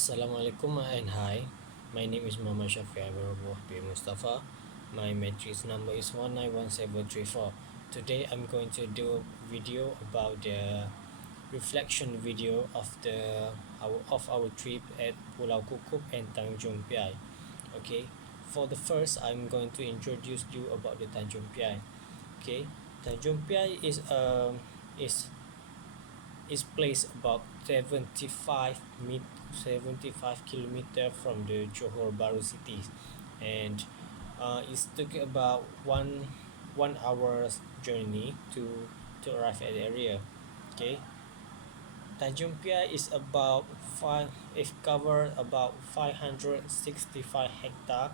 Assalamualaikum and hi. My name is Muhammad Shafi Abarabo bin Mustafa. My matrix number is 191734. Today I'm going to do a video about the reflection video of our trip at Pulau Kukup and Tanjung Piai. Okay. For the first, I'm going to introduce you about the Tanjung Piai. Okay. Tanjung Piai is placed about 75 kilometer from the Johor Bahru city, and it took about one hour's journey to arrive at the area. Okay, Tanjung Piai is about five. It covered about 565 hectare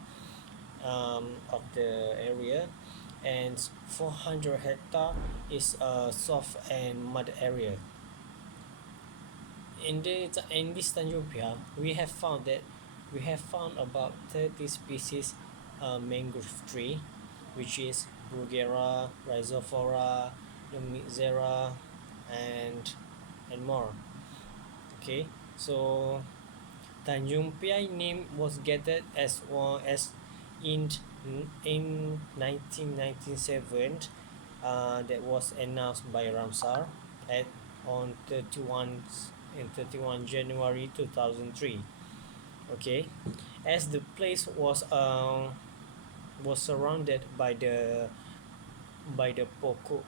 of the area, and 400 hectare is soft and mud area. In this Tanjung Piai, we have found about 30 species mangrove tree, which is Bruguera, Rhizophora, Lumicera, and more. Okay, so Tanjung Piai name was gathered as well as in in 1997, that was announced by Ramsar at on 31 January 2003. Okay, as the place was surrounded by the Paku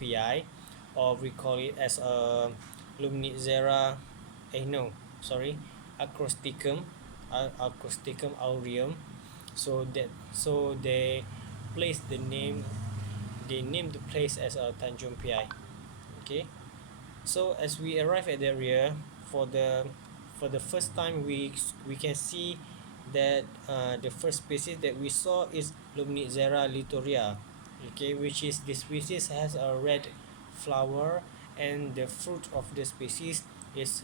Piai, or we call it as a Lumnicera, no, sorry, Acrosticum, Acrosticum aureum. So they placed the name, they named the place as a Tanjung Piai. Okay, so as we arrive at the area for the first time, we can see that the first species that we saw is Lumnicera litoria. Okay, which is the species has a red flower, and the fruit of the species is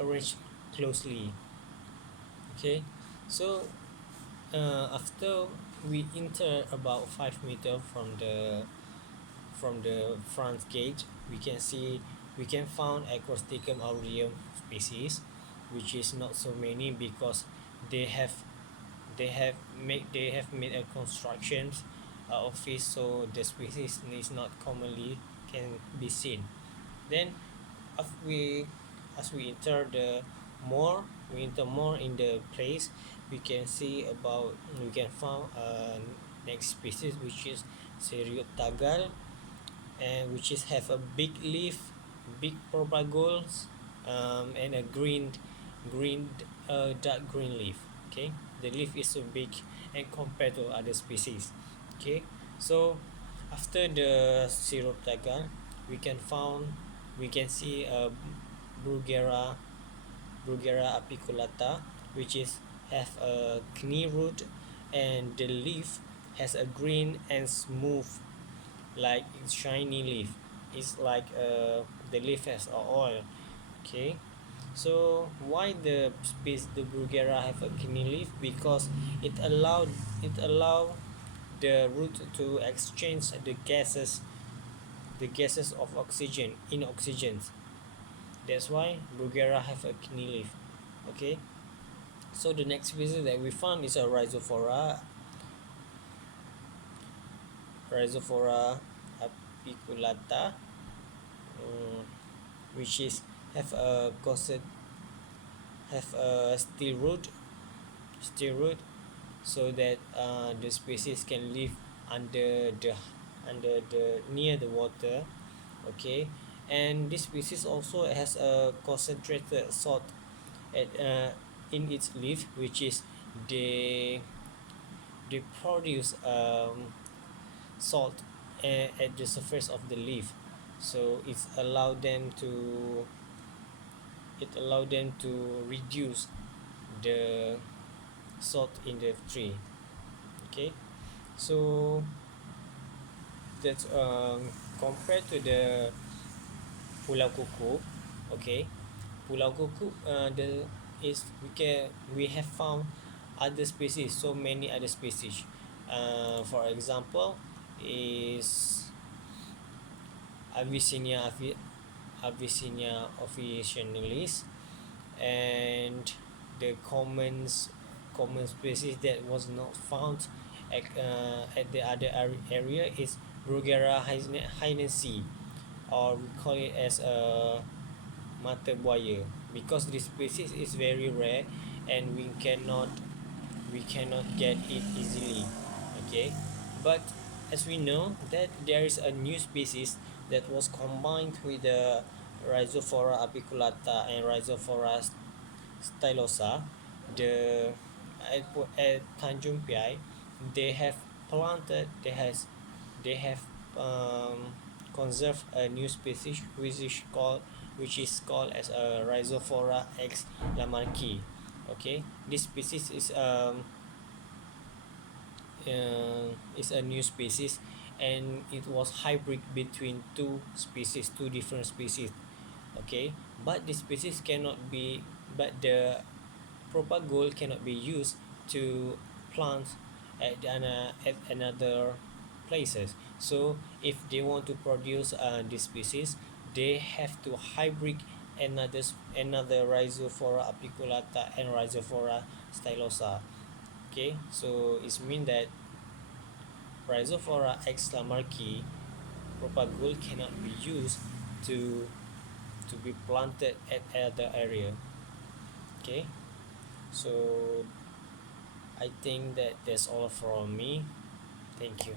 arranged closely. Okay, so after we enter about 5 meter from the front gate, we can see we can found Acrosticum aureum species, which is not so many because they have they have made a construction office, so the species is not commonly can be seen. Then as we enter the more we enter more in the place, we can see about we can found next species, which is Seriot and which is have a big leaf, big propagules, and a green dark green leaf. Okay, the leaf is so big and compared to other species. Okay, so after the Sirotagal, we can found we can see Bruguera Bruguera apiculata, which is have a knee root, and the leaf has a green and smooth, like shiny leaf. It's like the leaf has oil. Okay, so why the space the Bruguera have a kidney leaf? Because it allowed the root to exchange the gases of oxygen in oxygen. That's why Bruguera have a kidney leaf. Okay, so the next species that we found is a Rhizophora apiculata, which is have a corset have a steel root, so that the species can live under the near the water. Okay, and this species also has a concentrated salt at in its leaf, which is they they produce salt at the surface of the leaf, so it allow them to reduce the salt in the tree. Okay, so that's compared to the Pulau Kuku. Okay, Pulau Kuku, the is we have found other species, so many other species. For example, is Avicennia officinalis, and the common species that was not found at the other area is Bruguera hainensis, or we call it as a mata buaya, because this species is very rare and we cannot get it easily. Okay, but as we know that there is a new species that was combined with the Rhizophora apiculata and Rhizophora stylosa. The at Tanjung Piai, they have they have conserved a new species which is called as a Rhizophora x lamarckii. Okay, this species is a new species, and it was hybrid between two different species. Okay, but the species cannot be but the propagule cannot be used to plant at another places. So if they want to produce this species, they have to hybrid another Rhizophora apiculata and Rhizophora stylosa. Okay, so it means that Rhizophora x lamarckii propagule cannot be used to be planted at other area. Okay, so I think that that's all from me. Thank you.